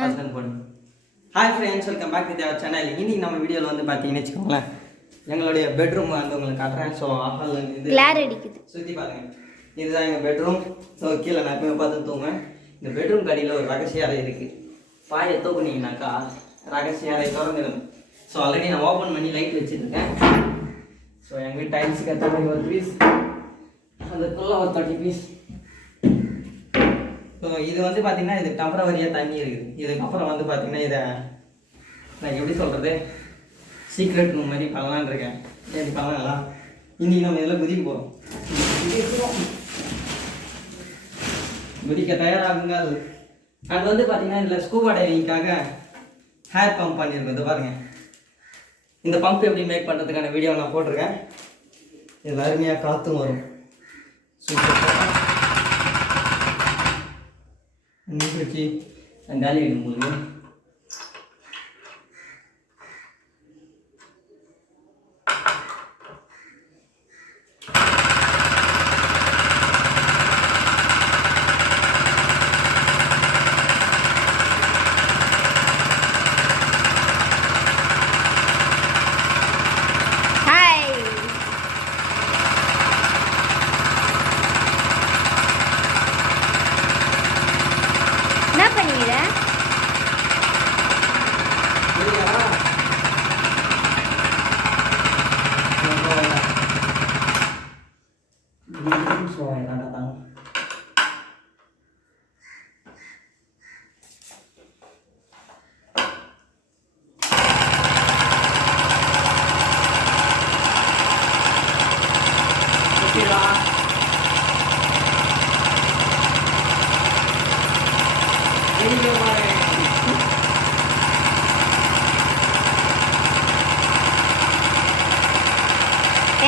Husband பொண்ணு. Hi friends, welcome back to our channel. இன்னைக்கு நம்ம வீடியோவில் வந்து பார்த்தீங்கன்னு வச்சுக்கோங்களேன், எங்களுடைய பெட்ரூம் வந்து உங்களுக்கு காட்டுறேன். ஸோ ஹாலில் இது கிளார் அடிக்குது, சுற்றி பாருங்க. இதுதான் எங்கள் பெட்ரூம். ஸோ கீழே நான் எப்பவுமே பார்த்து தூங்குவேன். இந்த பெட்ரூம் கடியில் ஒரு ரகசிய அறை இருக்குது. பாயை தூக்குனீங்கன்னாக்கா ரகசிய அறை திறந்துடும். ஸோ ஆல்ரெடி நான் ஓப்பன் பண்ணி லைட் வச்சுருக்கேன். ஸோ எங்கள் வீட்டு டைல்ஸுக்கு ஏற்ற மாதிரி ஒரு பீஸ், அதுக்குள்ளே ஒரு 30 பீஸ். ஸோ இது வந்து பார்த்தீங்கன்னா இது டெம்பரவரியாக தண்ணி இருக்குது. இதுக்கப்புறம் வந்து பார்த்தீங்கன்னா இதை நான் எப்படி சொல்கிறது, சீக்ரெட் ரூம் மாதிரி பண்ணலான்னு இருக்கேன். எப்படி பண்ணலாம், இன்றைக்கி நம்ம இதில் குதிக்க போகிறோம். குதிக்க தயாராகுங்க. அது வந்து பார்த்தீங்கன்னா இதில் ஸ்கூபா டைவிங்காக ஹேர் பம்ப் பண்ணியிருக்கோம். இது பாருங்கள், இந்த பம்ப் எப்படி மேக் பண்ணுறதுக்கான வீடியோ நான் போட்டிருக்கேன். இதில் அருமையாக காற்றும் வரும். சூப்பர் நிகழ்ச்சி காலி ஆகிடும் உங்களுக்கு.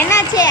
என்னாச்சு?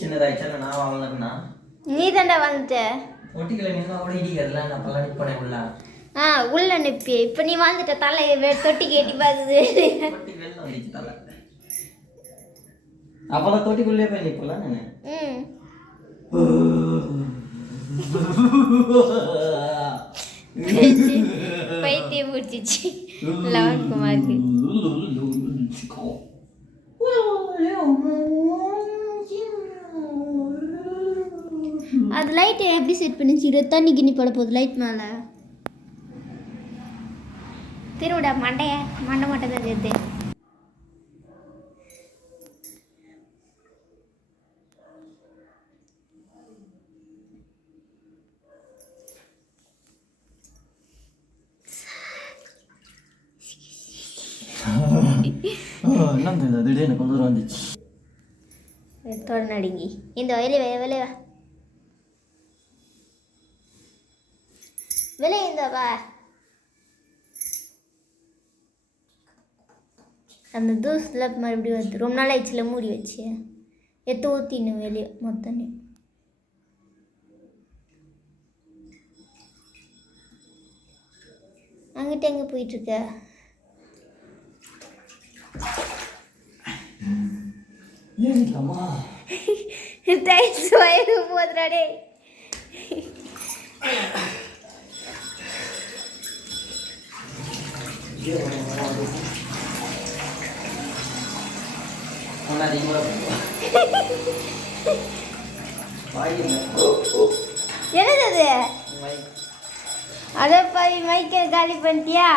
சின்னதாயிடுச்சா நான் வாங்கலன்னா நீ தாண்டா வந்துட்ட. ஒட்டிக்கல நின்னா கூட இடிக்கிறதுல நான் பல்லடி போனேன் உள்ள. உள்ள நிப்பி இப்போ நீ வந்துட்ட. தலை தொட்டி கேட்டி பார்க்குது. தொட்டி வெளில வந்துச்சு தலை. அப்போதான் தொட்டிக்குள்ளே போய் நிற்பல நான். பைத்தியம் பிடிச்சிச்சு 11 குமாருக்கு. அது லைட்டை எப்படி செட் பண்ணிச்சு? தண்ணி கிண்ணி போட போகுது லைட் மேலே. திருவிடா மண்டைய மண்டை மட்டும் தான் சேர்த்து. என்ன திடீர்னு கொஞ்சம் தூரம் வந்துச்சு. தொடநடுங்கி இந்த வெளியே வெளியே வெளியே இந்த வா. அந்த தூசில் மறுபடியும் வருது. ரொம்ப நாள் ஆயிடுச்சுல மூடி வச்சு. எடுத்து ஊற்றினு வெளியே மொத்தம். அங்கிட்ட எங்கே போயிட்டுருக்க? டைல்ஸ் வயிறு போதுறாடே. என்னது அது? அதை பாவி மைக்கை காலி பண்ணிட்டியா?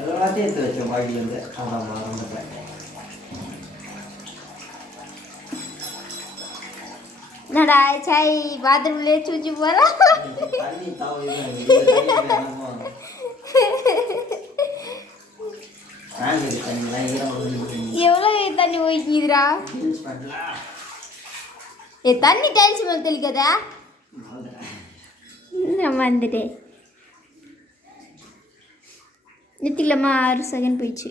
எல்லாத்தையும் எடுத்து வச்சோம் பாடியிலேருந்து. அதான் மறந்துட்டேன். என்னடா சாய் பாத்ரூம்லேயே சூச்சி போகலாம். தண்ணி தாவி எவ்வளோ தண்ணி ஒழிக்குதுடா. தண்ணி டைல்ஸ் மேலே தெளிக்காதா? நான் வந்துட்டேன். நித்திலம்மா 6 செகண்ட் போயிடுச்சு.